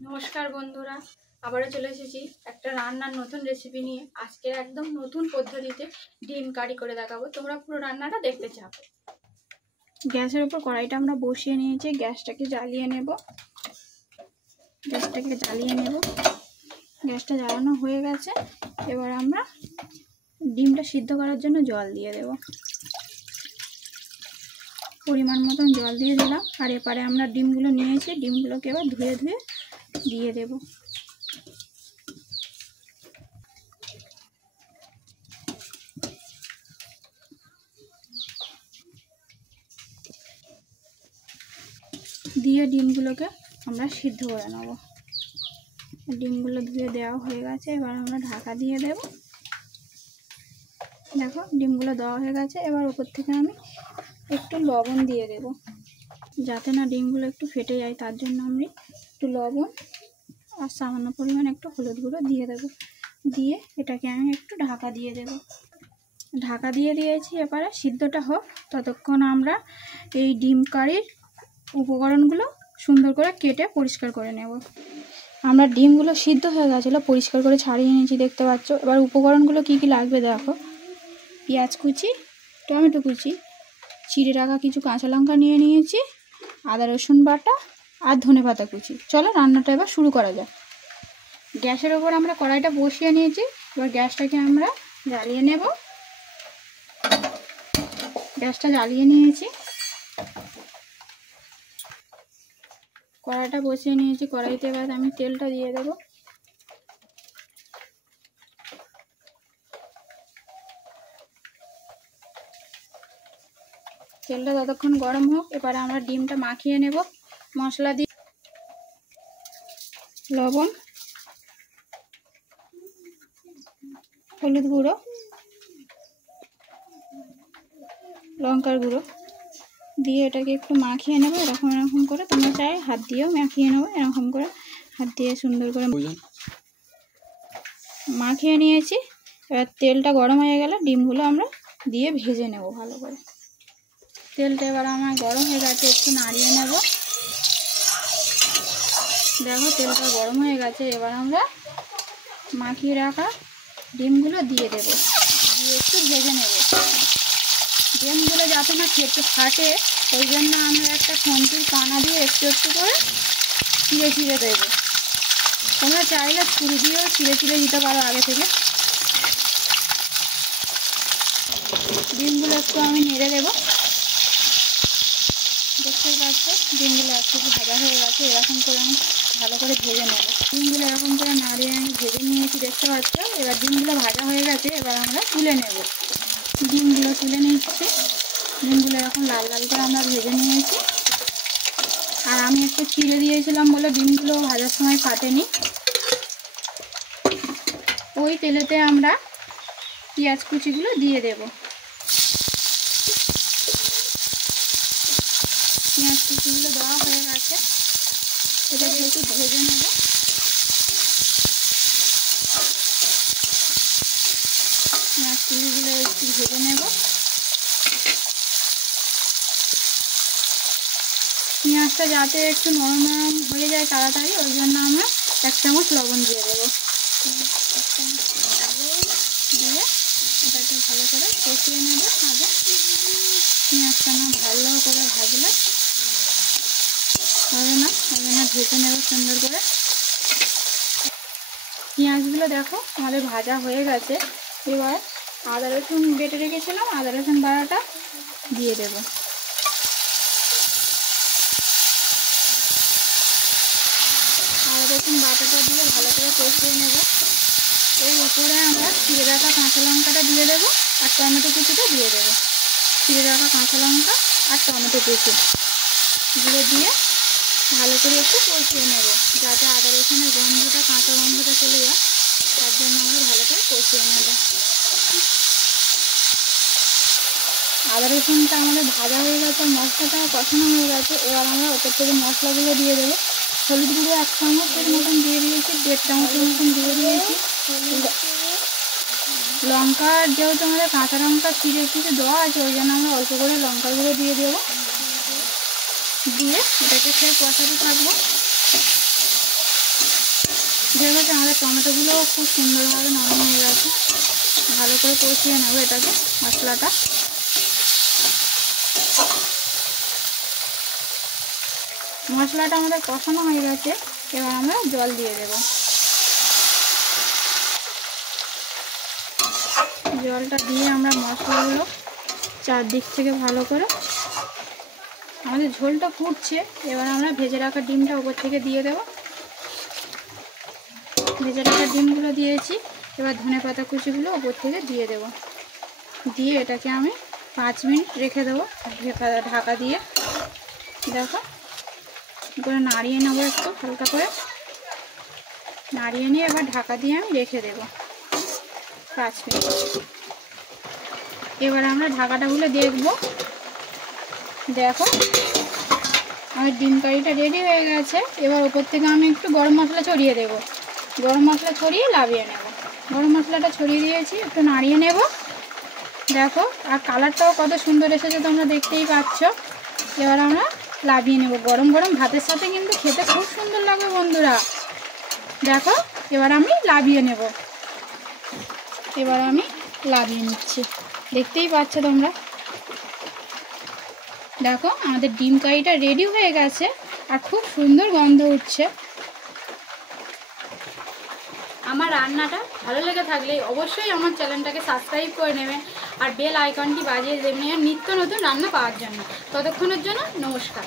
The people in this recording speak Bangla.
নমস্কার বন্ধুরা, আবারও চলে এসেছি একটা রান্নার নতুন রেসিপি নিয়ে। আজকে একদম নতুন পদ্ধতিতে ডিম কারি করে দেখাবো। তোমরা পুরো রান্নাটা দেখতে চাও। গ্যাসের উপর কড়াইটা আমরা বসিয়ে নিয়েছি। গ্যাসটাকে জ্বালিয়ে নেব। গ্যাসটা জ্বালানো হয়ে গেছে। এবার আমরা ডিমটা সিদ্ধ করার জন্য জল দিয়ে দেব। পরিমাণ মতন জল দিয়ে দিলাম। আর এপারে আমরা ডিমগুলো নিয়েছি, ডিমগুলোকে এবার ধুয়ে দিয়ে দেব। দিয়ে ডিমগুলোকে আমরা সিদ্ধ করে নেব। ডিমগুলো ধুয়ে দেওয়া হয়ে গেছে। এবার আমরা ঢাকা দিয়ে দেব। দেখো ডিমগুলো দেওয়া হয়ে গেছে। এবার উপর থেকে আমি একটু লবণ দিয়ে দেব, যাতে না ডিমগুলো একটু ফেটে যায়। তার জন্য আমি একটু লবণ আর সামান্য পরিমাণ একটু হলুদ গুঁড়ো দিয়ে দেব। দিয়ে এটাকে আমি একটু ঢাকা দিয়ে দেব। ঢাকা দিয়ে দিয়েছি। এবারে সিদ্ধটা হোক, ততক্ষণ আমরা এই ডিম কারির উপকরণগুলো সুন্দর করে কেটে পরিষ্কার করে নেব। আমরা ডিমগুলো সিদ্ধ হয়ে গেছিলো, পরিষ্কার করে ছাড়িয়ে নিয়েছি, দেখতে পাচ্ছ। এবার উপকরণগুলো কি কি লাগবে দেখো। পেঁয়াজ কুচি, টমেটো কুচি, চিড়ে রাখা কিছু কাঁচা লঙ্কা নিয়ে নিয়েছি, আদা রসুন বাটা আর ধনেপাতা কুচি। চলো রান্নাটা এবার শুরু করা যাক। গ্যাসের ওপর আমরা কড়াইটা বসিয়ে নিয়েছি। এবার গ্যাসটাকে আমরা জ্বালিয়ে নেব। গ্যাসটা জ্বালিয়ে নিয়েছি, কড়াইটা বসিয়ে নিয়েছি। কড়াইতে এবার আমি তেলটা দিয়ে দেব। তেলটা ততক্ষণ গরম হোক। এবারে আমরা ডিমটা মাখিয়ে নেব মশলা দিয়ে। লবণ, হলুদ গুঁড়ো, লঙ্কার গুঁড়ো দিয়ে এটাকে একটু মাখিয়ে নেব। এরকম করে, তোমরা চাই হাত দিয়েও মাখিয়ে নেবো। এরকম করে হাত দিয়ে সুন্দর করে মাখিয়ে নিয়েছি। এবার তেলটা গরম হয়ে গেলে ডিমগুলো আমরা দিয়ে ভেজে নেব ভালো করে। তেলটা এবার আমার গরম হয়ে গেছে, একটু নাড়িয়ে নেব। দেখো তেলটা গরম হয়ে গেছে। এবার আমরা মাখিয়ে রাখা ডিমগুলো দিয়ে দেব, দিয়ে একটু ভেজে নেব। ডিমগুলো যাতে না খেতে ফাটে, ওই জন্য আমরা একটা খুন্তির কানা দিয়ে একটু একটু করে চিড়ে দেবো। তোমরা চাইলে ছুরি দিয়েও চিড়ে দিতে পারো আগে থেকে। ডিমগুলো একটু আমি নেড়ে দেবো। দেখতেই পাচ্ছ ডিমগুলো একটু ভাজা হয়ে গেছে। এরকম করে আমি ভালো করে ভেজে নেব। ডিমগুলো এরকম করে নাড়িয়ে আমি ভেজে নিয়েছি, দেখতে পাচ্ছ। এবার ডিমগুলো ভাজা হয়ে গেছে। এবার আমরা তুলে নেব। ডিমগুলো তুলে নিচ্ছি। ডিমগুলো এরকম লাল লাল করে আমরা ভেজে নিয়েছি। আর আমি একটু চিড়ে দিয়েছিলাম বলে ডিমগুলো ভাজার সময় ফাটেনি। ওই তেলেতে আমরা পেঁয়াজ কুচিগুলো দিয়ে দেব। পেঁয়াজ কুচিগুলো দেওয়া হয়ে গেছে। এটাকে একটু ভেজে নেব। পেঁয়াজ কুচিগুলো একটু ভেজে নেব। পেঁয়াজটা যাতে একটু নরম নরম হয়ে যায় তাড়াতাড়ি, ওই জন্য আমরা 1 চামচ লবণ দিয়ে দেবো। দিয়ে এটাকে ভালো করে কষিয়ে নেব। আগে পেঁয়াজটা না ভালো করে ভাজলে হবে না, ওই জন্য ভেজে নেব সুন্দর করে। পেঁয়াজগুলো দেখো আমাদের ভাজা হয়ে গেছে। এবার আদা রসুন বেটে রেখেছিলাম, আদা রসুন বাটাটা দিয়ে দেব। আদা রসুন বাটাটা দিয়ে ভালো করে কষিয়ে নেব। এর উপরে আমরা চিড়ে রাখা কাঁচা লঙ্কাটা দিয়ে দেবো আর টমেটো কুচিটা দিয়ে দেবো। চিড়ে রাখা কাঁচা লঙ্কা আর টমেটো কুচি এগুলো দিয়ে ভালো করে একটু কষিয়ে নেব, যাতে আদা রসুনের গন্ধটা, কাঁচা গন্ধটা চলে যায়। তার জন্য আমরা ভালো করে কষিয়ে নেব। আদা রসুনটা আমাদের ভাজা হয়ে গেছে, মশলাটা কষানো হয়ে গেছে। এবার আমরা ওপর থেকে মশলাগুলো দিয়ে দেবো। হলুদ গুঁড়ো 1 চামচের মতন দিয়ে দিয়েছি, 1.5 চামচের মতন দিয়ে দিয়েছি। লঙ্কা যেহেতু আমাদের কাঁচা লঙ্কা চিড়ে দেওয়া আছে, ওই জন্য আমরা অল্প করে লঙ্কার গুঁড়ো দিয়ে দেবো। দিয়ে এটাকে ফের কষাতে থাকবো। দেখে গেছে আমাদের টমেটোগুলো খুব সুন্দরভাবে নরম হয়ে গেছে। ভালো করে কষিয়ে নেবো এটাকে, মশলাটা। মশলাটা আমাদের কষানো হয়ে গেছে, এবার আমরা জল দিয়ে দেব। জলটা দিয়ে আমরা মশলাগুলো চারদিক থেকে ভালো করে, আমাদের ঝোলটা ফুটছে, এবার আমরা ভেজে রাখা ডিমটা উপর থেকে দিয়ে দেব। ভেজে রাখা ডিমগুলো দিয়েছি, এবার ধনেপাতা কুচিগুলো উপর থেকে দিয়ে দেব। দিয়ে এটাকে আমি 5 মিনিট রেখে দেবো ঢাকা দিয়ে। দেখো করে নাড়িয়ে নেবো, একটু হালকা করে নাড়িয়ে নিয়ে এবার ঢাকা দিয়ে আমি রেখে দেব 5 মিনিট। এবার আমরা ঢাকাটা খুলে দেখব। দেখো আমার ডিম কারিটা রেডি হয়ে গেছে। এবার ওপর থেকে আমি একটু গরম মশলা ছড়িয়ে দেব। গরম মশলা ছড়িয়ে নামিয়ে নেব। গরম মশলাটা ছড়িয়ে দিয়েছি, একটু নাড়িয়ে নেব। দেখো আর কালারটাও কত সুন্দর এসেছে, তোমরা দেখতেই পাচ্ছ। এবার আমরা নামিয়ে নেব। গরম গরম ভাতের সাথে কিন্তু খেতে খুব সুন্দর লাগবে বন্ধুরা। দেখো এবার আমি নামিয়ে নেব। এবার আমি নামিয়ে নিচ্ছি, দেখতেই পাচ্ছ তোমরা। দেখো আমাদের ডিম কারিটা রেডি হয়ে গেছে আর খুব সুন্দর গন্ধ উঠছে। আমার রান্নাটা ভালো লেগে থাকলে অবশ্যই আমার চ্যানেলটাকে সাবস্ক্রাইব করে নেবেন আর বেল আইকনটি বাজিয়ে দেবেন নিত্য নতুন রান্না পাওয়ার জন্য। ততক্ষণের জন্য নমস্কার।